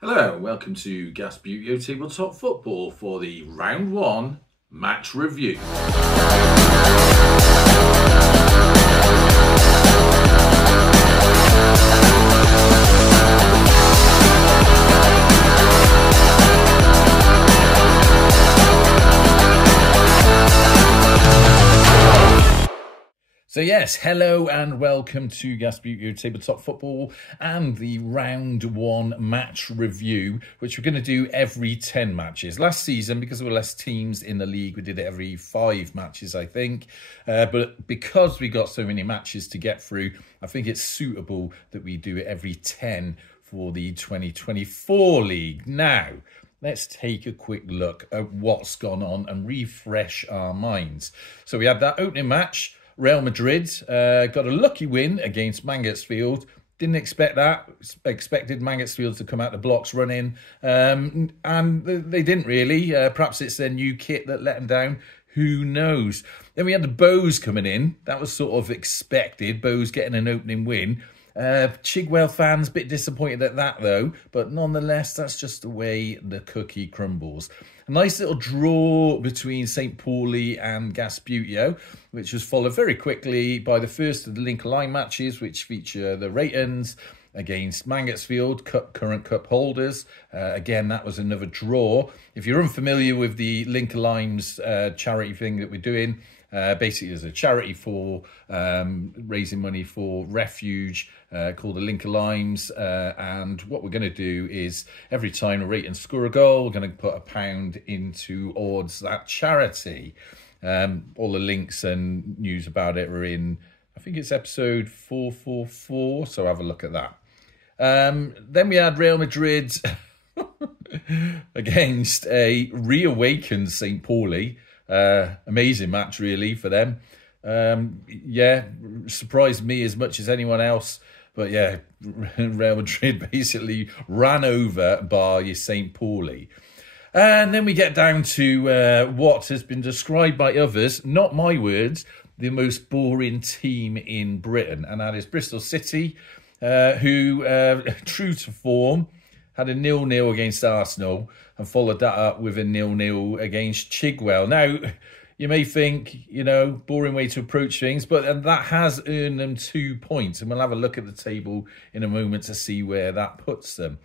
Hello and welcome to Gasbbuteo Tabletop Football for the Round 1 match review. So yes, hello and welcome to Gasbbuteo Tabletop Football and the Round 1 match review, which we're going to do every 10 matches. Last season, because there were less teams in the league, we did it every 5 matches, I think. But because we got so many matches to get through, I think it's suitable that we do it every 10 for the 2024 league. Now, let's take a quick look at what's gone on and refresh our minds. So we had that opening match. Real Madrid got a lucky win against Mansfield. Didn't expect that. Expected Mansfield to come out the blocks running. And they didn't really. Perhaps it's their new kit that let them down. Who knows? Then we had the Bows coming in. That was sort of expected. Bows getting an opening win. Chigwell fans, a bit disappointed at that though, but nonetheless, that's just the way the cookie crumbles. A nice little draw between St. Pauli and Gasbbuteo, which was followed very quickly by the first of the Lincoln Line matches, which feature the Ratons against Mansfield, current cup holders. Again, that was another draw. If you're unfamiliar with the Lincoln Limes charity thing that we're doing, basically there's a charity for raising money for refuge called the Lincoln Limes, and what we're going to do is every time a Raton score a goal, we're going to put £1 into towards that charity. All the links and news about it are in, I think it's episode 444, so have a look at that. Then we had Real Madrid against a reawakened St. Pauli. Amazing match, really, for them. Yeah, surprised me as much as anyone else. But yeah, Real Madrid basically ran over by St. Pauli. And then we get down to what has been described by others, not my words, the most boring team in Britain. And that is Bristol City, who, true to form, had a 0-0 against Arsenal and followed that up with a 0-0 against Chigwell. Now, you may think, you know, boring way to approach things, but that has earned them 2 points. And we'll have a look at the table in a moment to see where that puts them.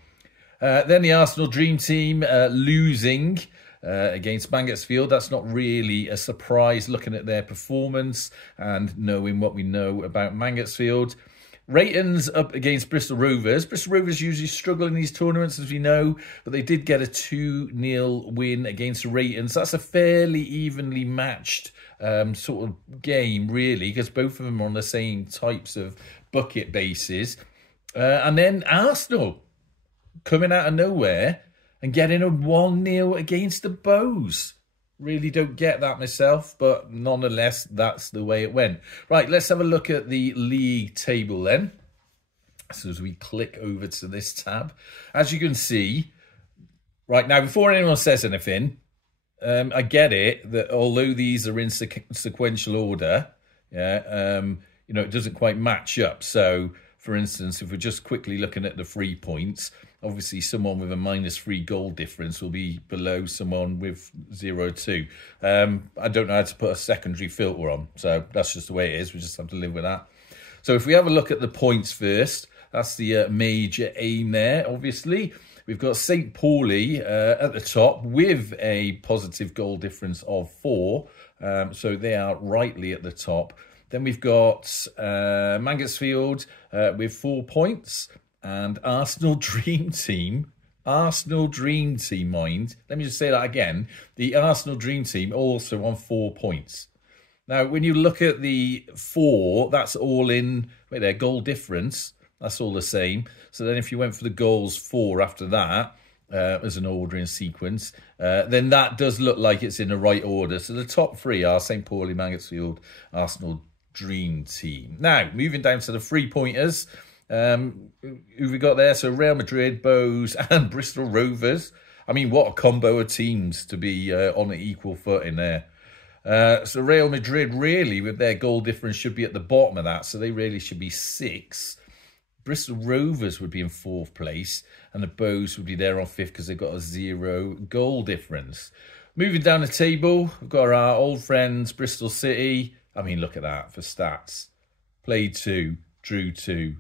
Then the Arsenal Dream Team losing against Mansfield. That's not really a surprise looking at their performance and knowing what we know about Mansfield. Ratons up against Bristol Rovers. Bristol Rovers usually struggle in these tournaments, as we know, but they did get a 2-0 win against Ratons. That's a fairly evenly matched sort of game, really, because both of them are on the same types of bucket bases. And then Arsenal coming out of nowhere and getting a 1-0 against the Bows. Really don't get that myself, but nonetheless, that's the way it went. Right, let's have a look at the league table then. So as we click over to this tab, as you can see, right now, before anyone says anything, I get it that although these are in sequential order, yeah, you know, it doesn't quite match up. So, for instance, if we're just quickly looking at the 3 points, obviously someone with a -3 goal difference will be below someone with 0-2. I don't know how to put a secondary filter on, so that's just the way it is. We just have to live with that. So if we have a look at the points first, that's the major aim there, obviously. We've got St. Pauli at the top with a positive goal difference of 4. So they are rightly at the top. Then we've got Mansfield with 4 points. And Arsenal Dream Team, mind. Let me just say that again. The Arsenal Dream Team also on 4 points. Now, when you look at the 4, that's all in, wait there, goal difference. That's all the same. So then if you went for the goals 4 after that, as an order in sequence, then that does look like it's in the right order. So the top 3 are St. Pauli, Mansfield, Arsenal Dream Team. Now, moving down to the 3-pointers. Who we got there? So Real Madrid, Bows and Bristol Rovers. I mean, what a combo of teams to be on an equal footing there. So Real Madrid really, with their goal difference, should be at the bottom of that. So they really should be 6. Bristol Rovers would be in 4th place, and the Bows would be there on 5th because they've got a 0 goal difference. Moving down the table, we've got our old friends, Bristol City. I mean, look at that for stats. Played 2, drew 2,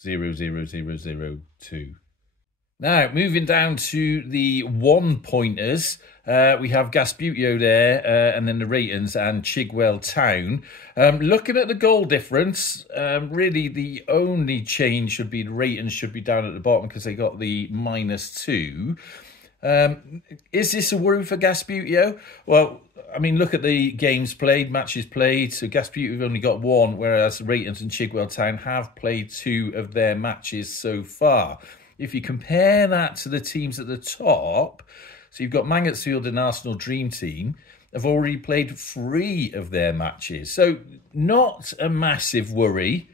0, 0, 0, 0, 2. Now, moving down to the 1-pointers, we have Gasbbuteo there, and then the Ratons and Chigwell Town. Looking at the goal difference, really the only change should be the Ratons should be down at the bottom because they got the -2. Is this a worry for Gasbbuteo? Well, I mean, look at the games played, matches played. So Gasbbuteo have only got 1, whereas the Ratons and Chigwell Town have played 2 of their matches so far. If you compare that to the teams at the top, so you've got Mansfield and Arsenal Dream Team, have already played 3 of their matches. So not a massive worry,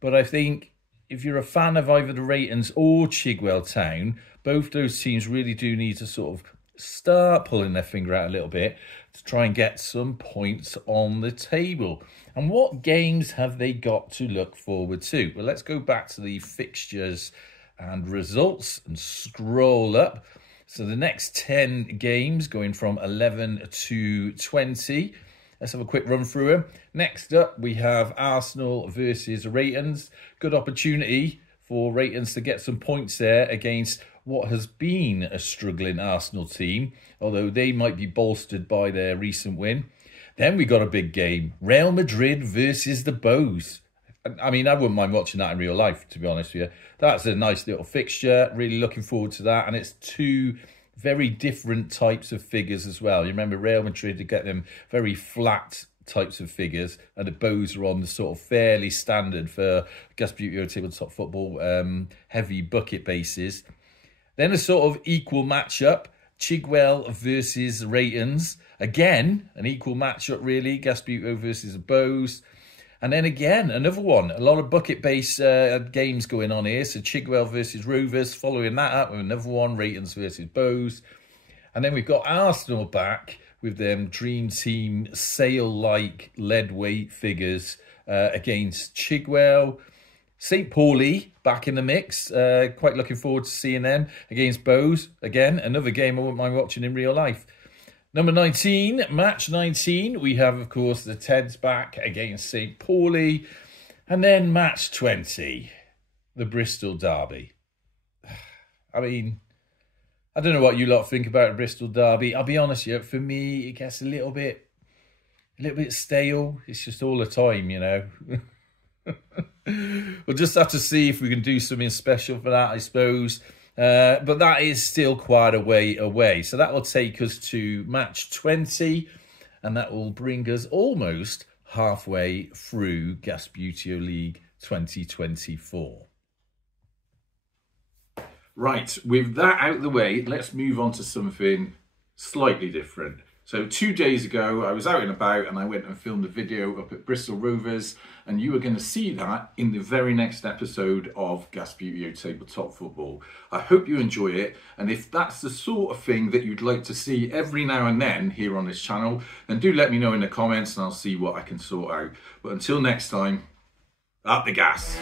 but I think if you're a fan of either the Ratons or Chigwell Town, both those teams really do need to sort of start pulling their finger out a little bit to try and get some points on the table. And what games have they got to look forward to? Well, let's go back to the fixtures and results and scroll up. So the next 10 games going from 11 to 20. Let's have a quick run through them. Next up, we have Arsenal versus Ratons. Good opportunity for Ratons to get some points there against what has been a struggling Arsenal team, although they might be bolstered by their recent win. Then we got a big game, Real Madrid versus the Bows. I mean, I wouldn't mind watching that in real life, to be honest with you. That's a nice little fixture. Really looking forward to that. And it's 2 very different types of figures as well. You remember Real Madrid to get them very flat types of figures, and the Bows are on the sort of fairly standard for Gasbbuteo tabletop football, heavy bucket bases. Then a sort of equal matchup, Chigwell versus Ratons. Again, an equal matchup really, Gasbbuteo versus the Bows. And then again, another one. A lot of bucket-based games going on here. So Chigwell versus Rovers, following that up with another one, Ratons versus Bows. And then we've got Arsenal back with them Dream Team Sale-like lead weight figures against Chigwell. St. Pauli back in the mix. Quite looking forward to seeing them against Bows. Again, another game I wouldn't mind watching in real life. Number 19, match 19, we have, of course, the Teds back against St. Pauli. And then match 20, the Bristol Derby. I mean, I don't know what you lot think about the Bristol Derby. I'll be honest with you, for me, it gets a little bit stale. It's just all the time, you know. We'll just have to see if we can do something special for that, I suppose. But that is still quite a way away. So that will take us to match 20. And that will bring us almost halfway through Gasbbuteo League 2024. Right, with that out of the way, let's move on to something slightly different. So 2 days ago, I was out and about and I went and filmed a video up at Bristol Rovers, and you are going to see that in the very next episode of Gasbbuteo Tabletop Football. I hope you enjoy it, and if that's the sort of thing that you'd like to see every now and then here on this channel, then do let me know in the comments and I'll see what I can sort out. But until next time, up the gas.